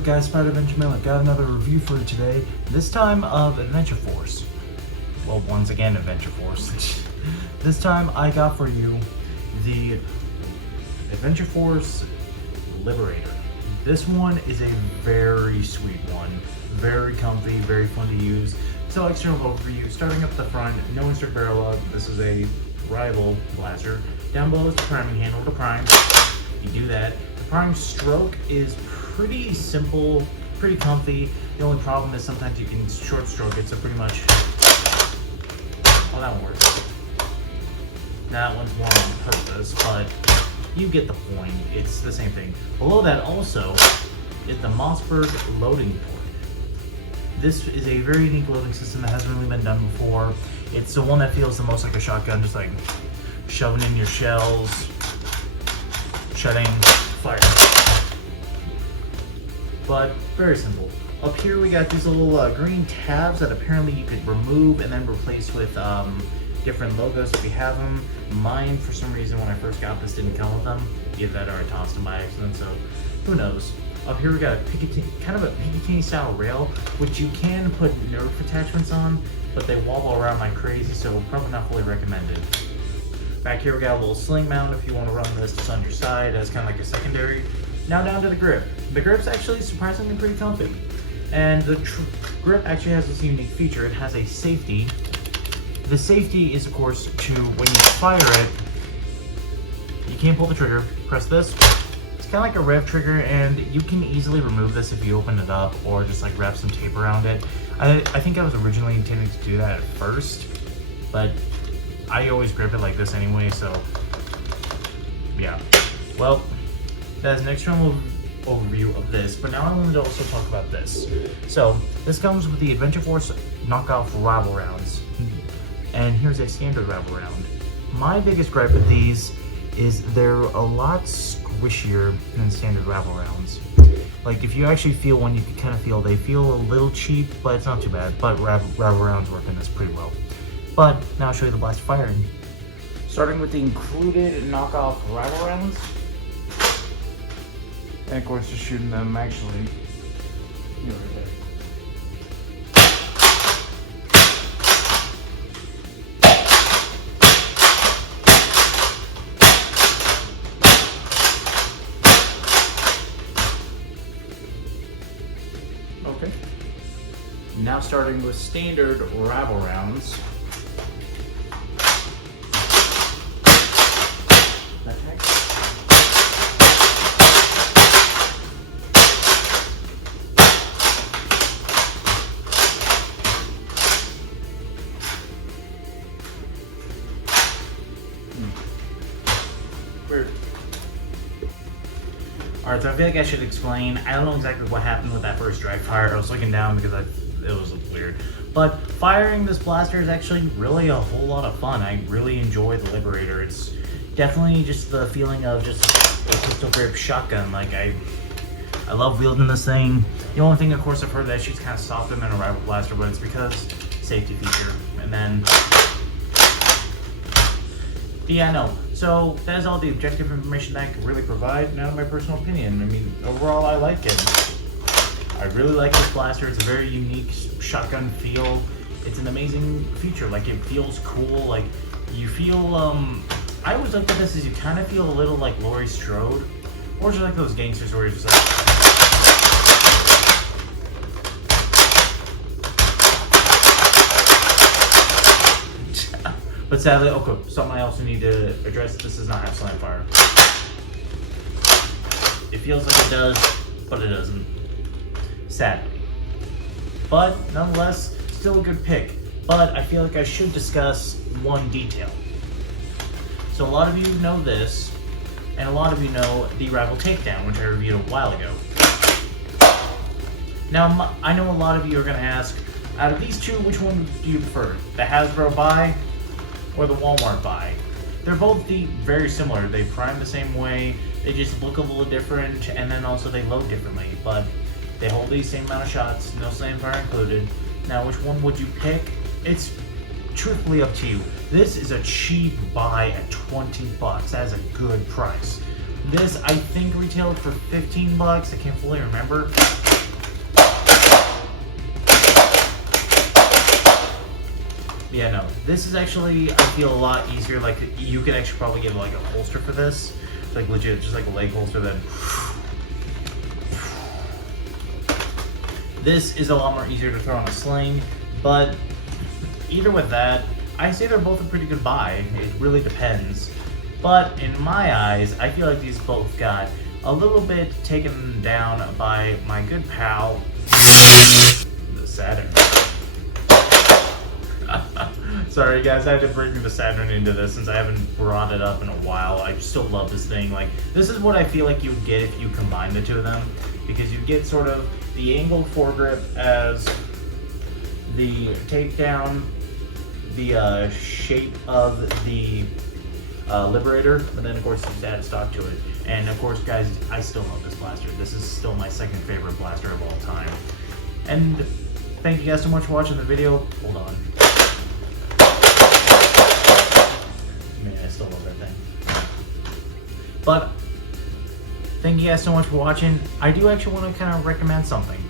up guys, Spider Benjamin. I've got another review for you today, this time of Adventure Force. Well, once again Adventure Force. This time I got for you the Adventure Force Liberator. This one is a very sweet one, very comfy, very fun to use. So external overview, starting up the front, no insert barrel up. This is a rival blaster. Down below is the priming handle to prime. You do that. The prime stroke is pretty simple, pretty comfy. The only problem is sometimes you can short stroke it, so pretty much, well, that one works. That one's more on purpose, but you get the point. It's the same thing. Below that also is the Mossberg loading port. This is a very unique loading system that hasn't really been done before. It's the one that feels the most like a shotgun, just like shoving in your shells, shutting, fire. But very simple. Up here we got these little green tabs that apparently you could remove and then replace with different logos if you have them. Mine, for some reason, when I first got this, didn't come with them. Either that or I tossed them by accident, so who knows. Up here we got a kind of a Picatinny style rail, which you can put Nerf attachments on, but they wobble around like crazy, so probably not fully recommended. Back here we got a little sling mount if you want to run this on your side as kind of like a secondary. Now down to the grip. The grip's actually surprisingly pretty comfy. And the grip actually has this unique feature. It has a safety. The safety is, of course, to when you fire it, you can't pull the trigger. Press this. It's kind of like a rev trigger, and you can easily remove this if you open it up or just like wrap some tape around it. I think I was originally intending to do that at first, but I always grip it like this anyway, so yeah. Well, that's an external overview of this, but now I wanted to also talk about this. So this comes with the Adventure Force knockoff rival rounds, and here's a standard rival round. My biggest gripe with these is they're a lot squishier than standard rival rounds. Like if you actually feel one, you can kind of feel they feel a little cheap, but it's not too bad. But rival rounds work in this pretty well. But now I'll show you the blast firing. Starting with the included knockoff rival rounds. And of course just shooting them actually, you know, right there. Okay. Now starting with standard rival rounds. Weird. Alright, so I feel like I should explain. I don't know exactly what happened with that first dry fire. I was looking down because it was weird. But firing this blaster is actually really a whole lot of fun. I really enjoy the Liberator. It's definitely just the feeling of just a pistol grip shotgun. Like I love wielding this thing. The only thing, of course, I've heard that shoots kind of softer than a rival blaster, but it's because safety feature. And then yeah, no. So that is all the objective information that I can really provide. Now, my personal opinion. I mean, overall, I like it. I really like this blaster. It's a very unique shotgun feel. It's an amazing feature. Like it feels cool. Like you feel. I always look at this as you kind of feel a little like Laurie Strode, or just like those gangsters where you're just like. But sadly, okay, something I also need to address, this does not have slam fire. It feels like it does, but it doesn't. Sad. But nonetheless, still a good pick. But I feel like I should discuss one detail. So a lot of you know this, and a lot of you know the Rival Takedown, which I reviewed a while ago. Now, I know a lot of you are going to ask, out of these two, which one do you prefer? The Hasbro buy or the Walmart buy? They're both very similar. They prime the same way, they just look a little different, and then also they load differently, but they hold the same amount of shots, no slam fire included. Now, which one would you pick? It's truthfully up to you. This is a cheap buy at 20 bucks. That is a good price. This, I think, retailed for 15 bucks. I can't fully remember. Yeah, no. This is actually, I feel, a lot easier. Like, you could actually probably get like a holster for this. Like, legit, just like a leg holster then. This is a lot more easier to throw on a sling, but either with that, I say they're both a pretty good buy. It really depends. But in my eyes, I feel like these both got a little bit taken down by my good pal, the Saturn. Sorry guys, I had to bring the Saturn into this since I haven't brought it up in a while. I still love this thing. Like, this is what I feel like you would get if you combine the two of them, because you get sort of the angled foregrip as the takedown, the shape of the Liberator, but then of course you add a stock to it. And of course guys, I still love this blaster. This is still my second favorite blaster of all time. And thank you guys so much for watching the video. Hold on. Man, I still love that thing. But thank you guys so much for watching. I do actually want to kind of recommend something.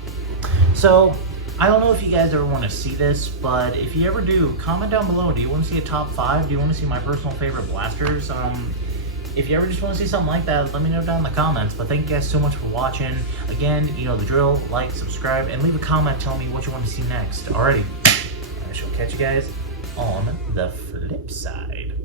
So, I don't know if you guys ever want to see this, but if you ever do, comment down below. Do you want to see a top 5? Do you want to see my personal favorite blasters? If you ever just want to see something like that, let me know down in the comments. But thank you guys so much for watching. Again, you know the drill. Like, subscribe, and leave a comment telling me what you want to see next. Alrighty, I shall catch you guys on the flip side.